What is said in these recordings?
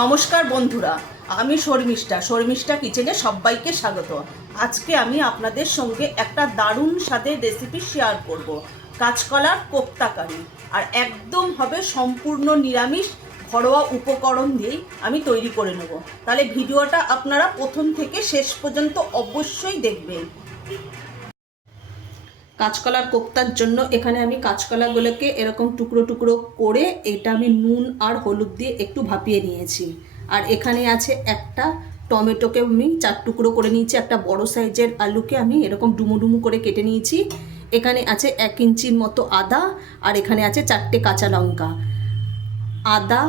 নমস্কার বন্ধুরা, আমি শর্মিষ্ঠা কিচেনে সবাইকে স্বাগত। আজকে আমি আপনাদের সঙ্গে একটা দারুণ স্বাদের রেসিপি শেয়ার করব, কাঁচকলার কোপ্তা কারি। আর একদম হবে সম্পূর্ণ নিরামিষ, ঘরোয়া উপকরণ দিয়েই আমি তৈরি করে নেব। তাহলে ভিডিওটা আপনারা প্রথম থেকে শেষ পর্যন্ত অবশ্যই দেখবেন। কাঁচকলার কোপ্তার জন্য এখানে আমি কাঁচকলাগুলোকে এরকম টুকরো টুকরো করে এটা আমি নুন আর হলুদ দিয়ে একটু ভাপিয়ে নিয়েছি। আর এখানে আছে একটা টমেটোকে আমি 4 টুকরো করে নিয়েছি, একটা বড় সাইজের আলুকে আমি এরকম ডুমু ডুমু করে কেটে নিয়েছি। এখানে আছে 1 ইঞ্চির মতো আদা, আর এখানে আছে 4টে কাঁচা লঙ্কা। আদা,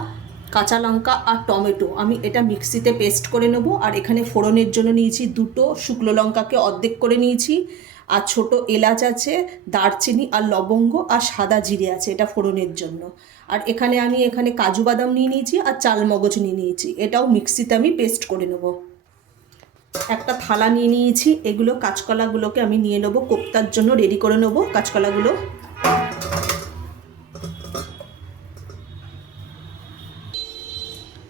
কাঁচা লঙ্কা আর টমেটো আমি এটা মিক্সিতে পেস্ট করে নেব। আর এখানে ফোড়নের জন্য নিয়েছি 2টো শুকনো লঙ্কাকে অর্ধেক করে নিয়েছি, আর ছোট এলাচ আছে, দারচিনি আর লবঙ্গ আর সাদা জিরে আছে এটা ফোড়নের জন্য। আর এখানে আমি কাজু বাদাম নিয়ে নিয়েছি আর চাল মগজ নিয়ে নিয়েছি, এটাও মিক্সিতে আমি পেস্ট করে নেব। একটা থালা নিয়ে নিয়েছি, এগুলো কাঁচকলাগুলোকে আমি নিয়ে নেব, কোপ্তার জন্য রেডি করে নেব কাঁচকলাগুলো।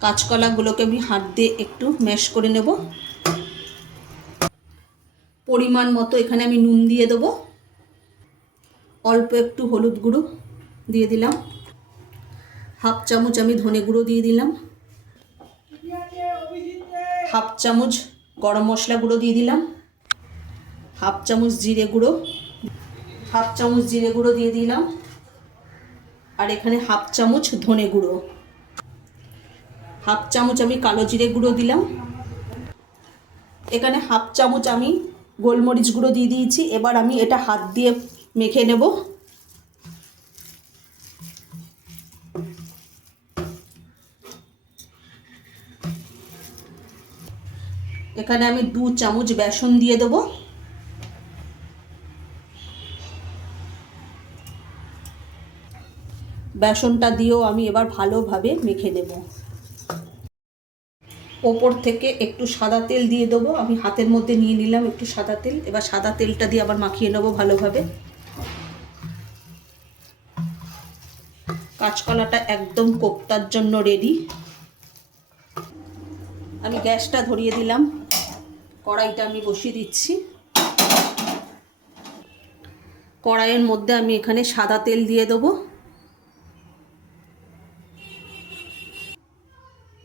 কাঁচকলাগুলোকে আমি হাত দিয়ে একটু ম্যাশ করে নেব। পরিমাণ মতো এখানে আমি নুন দিয়ে দেবো, অল্প একটু হলুদ গুঁড়ো দিয়ে দিলাম, হাফ চামচ আমি ধনে গুঁড়ো দিয়ে দিলাম, হাফ চামচ গরম মশলা গুঁড়ো দিয়ে দিলাম, হাফ চামচ জিরে গুঁড়ো দিয়ে দিলাম, আর এখানে হাফ চামচ ধনে গুঁড়ো, হাফ চামচ আমি কালো জিরে গুঁড়ো দিলাম, এখানে হাফ চামচ আমি গোলমরিচ গুঁড়ো দিয়ে দিয়েছি। এবার আমি এটা হাত দিয়ে মেখে নেব। এখানে আমি 2 চামচ বেসন দিয়ে দেবো। বেসনটা দিয়েও আমি এবার ভালোভাবে মেখে নেব। ওপর থেকে একটু সাদা তেল দিয়ে দেবো, আমি হাতের মধ্যে নিয়ে নিলাম একটু সাদা তেল। এবার সাদা তেলটা দিয়ে আবার মাখিয়ে নেবো ভালোভাবে। কাঁচকলাটা একদম কোপ্তার জন্য রেডি। আমি গ্যাসটা ধরিয়ে দিলাম, কড়াইটা আমি বসিয়ে দিচ্ছি। কড়াইয়ের মধ্যে আমি এখানে সাদা তেল দিয়ে দেবো।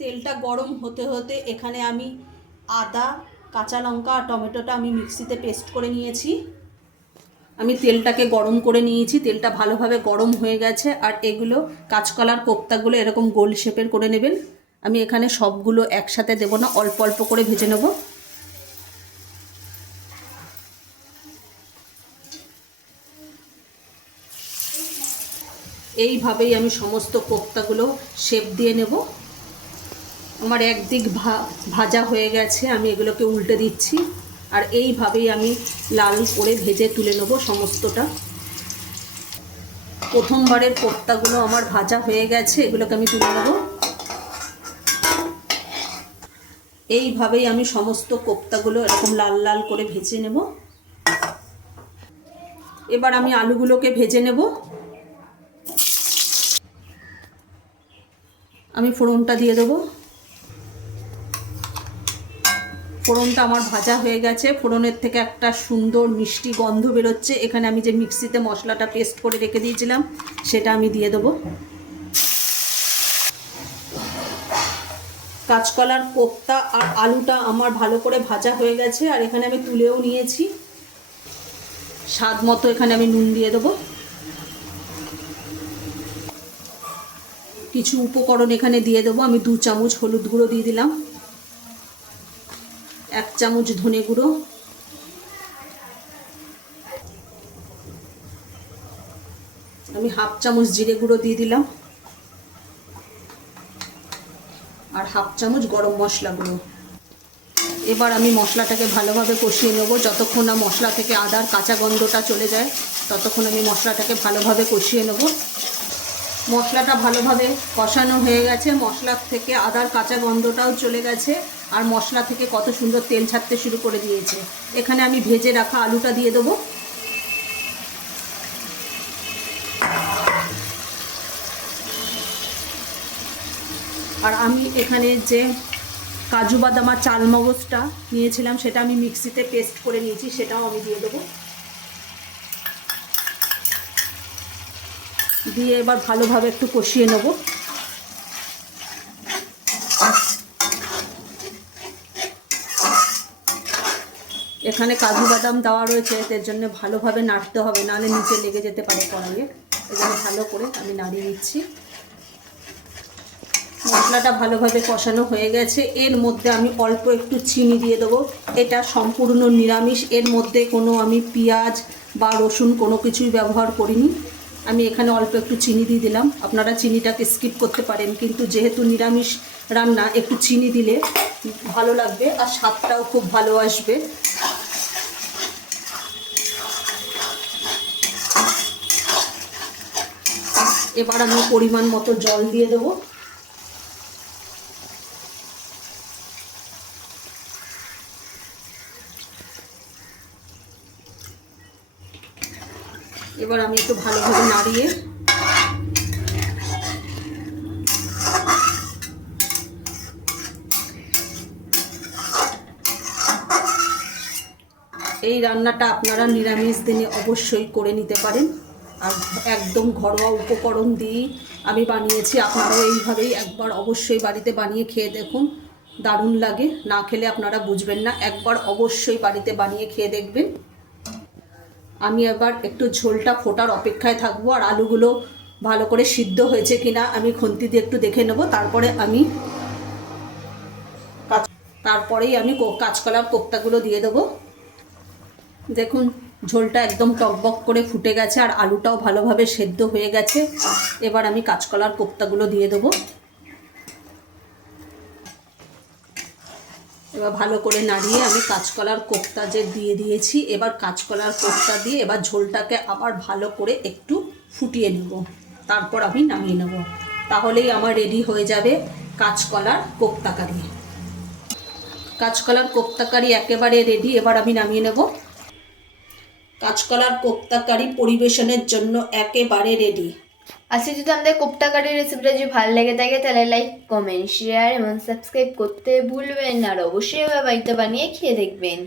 তেলটা গরম হতে হতে এখানে আমি আদা, কাঁচা লঙ্কা আর টমেটোটা আমি মিক্সিতে পেস্ট করে নিয়েছি। আমি তেলটাকে গরম করে নিয়েছি, তেলটা ভালোভাবে গরম হয়ে গেছে। আর এগুলো কাঁচকলার কোপ্তাগুলো এরকম গোল শেপের করে নেবেন। আমি এখানে সবগুলো একসাথে দেব না, অল্প অল্প করে ভেজে নেব। এইভাবেই আমি সমস্ত কোপ্তাগুলো শেপ দিয়ে নেব। আমার একদিক ভাজা হয়ে গেছে, আমি এগুলোকে উল্টে দিচ্ছি। আর এইভাবেই আমি লাল করে ভেজে তুলে নেব সমস্তটা। প্রথমবারের কোপ্তাগুলো আমার ভাজা হয়ে গেছে, এগুলোকে আমি তুলে নেব। এইভাবেই আমি সমস্ত কোপ্তাগুলো এরকম লাল লাল করে ভেজে নেব। এবার আমি আলুগুলোকে ভেজে নেব। আমি ফোড়নটা দিয়ে দেবো। ফোড়নটা আমার ভাজা হয়ে গেছে, ফোড়নের থেকে একটা সুন্দর মিষ্টি গন্ধ বেরোচ্ছে। এখানে আমি যে মিক্সিতে মশলাটা পেস্ট করে রেখে দিয়েছিলাম সেটা আমি দিয়ে দেবো। কাঁচকলার কোপ্তা আর আলুটা আমার ভালো করে ভাজা হয়ে গেছে, আর এখানে আমি তুলেও নিয়েছি। স্বাদ মতো এখানে আমি নুন দিয়ে দেবো। কিছু উপকরণ এখানে দিয়ে দেবো। আমি 2 চামচ হলুদ গুঁড়ো দিয়ে দিলাম, 1 চামচ ধনে গুঁড়ো, আমি হাফ চামচ জিরে গুঁড়ো দিয়ে দিলাম, আর হাফ চামচ গরম মশলা গুঁড়ো। এবার আমি মশলাটাকে ভালোভাবে কষিয়ে নেব। যতক্ষণ না মশলা থেকে আদার কাঁচা গন্ধটা চলে যায় ততক্ষণ আমি মশলাটাকে ভালোভাবে কষিয়ে নেব। মশলাটা ভালোভাবে কষানো হয়ে গেছে, মশলার থেকে আদার কাঁচা গন্ধটাও চলে গেছে, আর মশলা থেকে কত সুন্দর তেল ছাড়তে শুরু করে দিয়েছে। এখানে আমি ভেজে রাখা আলুটা দিয়ে দেবো। আর আমি এখানে যে কাজু বাদাম আর চালমগজটা নিয়েছিলাম সেটা আমি মিক্সিতে পেস্ট করে নিয়েছি, সেটাও আমি দিয়ে দেবো। দিয়ে এবার ভালোভাবে একটু কষিয়ে নেব। এখানে কাজু বাদাম দেওয়া রয়েছে, এর জন্য ভালোভাবে নাড়তে হবে, নাহলে নিচে লেগে যেতে পারে কড়াইয়ে। এই জন্য ভালো করে আমি নাড়িয়ে নিচ্ছি। মশলাটা ভালোভাবে কষানো হয়ে গেছে। এর মধ্যে আমি অল্প একটু চিনি দিয়ে দেবো। এটা সম্পূর্ণ নিরামিষ, এর মধ্যে কোনো আমি পেঁয়াজ বা রসুন কোনো কিছুই ব্যবহার করিনি। আমি এখানে অল্প একটু চিনি দিয়ে দিলাম। আপনারা চিনিটাকে স্কিপ করতে পারেন, কিন্তু যেহেতু নিরামিষ রান্না একটু চিনি দিলে ভালো লাগবে আর স্বাদটাও খুব ভালো আসবে। এবার আমি পরিমাণ মতো জল দিয়ে দেবো। এবার আমি একটু ভালোভাবে নাড়িয়ে এই রান্নাটা আপনারা নিরামিষ দিনে অবশ্যই করে নিতে পারেন। আর একদম ঘরোয়া উপকরণ দিয়েই আমি বানিয়েছি। আপনারাও এইভাবেই একবার অবশ্যই বাড়িতে বানিয়ে খেয়ে দেখুন, দারুণ লাগে। না খেলে আপনারা বুঝবেন না, একবার অবশ্যই বাড়িতে বানিয়ে খেয়ে দেখবেন। আমি এবার একটু ঝোলটা ফোটার অপেক্ষায় থাকবো, আর আলুগুলো ভালো করে সিদ্ধ হয়েছে কিনা আমি খুন্তি দিয়ে একটু দেখে নেব। তারপরেই আমি কাঁচকলার কোপ্তাগুলো দিয়ে দেবো। দেখুন ঝোলটা একদম টকবক করে ফুটে গেছে আর আলুটাও ভালোভাবে সেদ্ধ হয়ে গেছে। এবার আমি কাঁচকলার কোপ্তাগুলো দিয়ে দেবো। এবার ভালো করে নাড়িয়ে আমি কাঁচকলার কোপ্তা যে দিয়ে দিয়েছি, এবার কাঁচকলার কোপ্তা দিয়ে এবার ঝোলটাকে আবার ভালো করে একটু ফুটিয়ে নেব, তারপর আমি নামিয়ে নেব। তাহলেই আমার রেডি হয়ে যাবে কাঁচকলার কোপ্তা কারি। কাঁচকলার কোপ্তা কারি একেবারে রেডি, এবার আমি নামিয়ে নেব। কাঁচকলার কোপ্তা কারি পরিবেশনের জন্য একেবারে রেডি। আজকে যদি আমাদের কোপ্তা কারির রেসিপিটা যদি ভালো লেগে থাকে তাহলে লাইক, কমেন্ট, শেয়ার এবং সাবস্ক্রাইব করতে ভুলবেন না। আর অবশ্যই বাড়িতে বানিয়ে খেয়ে দেখবেন।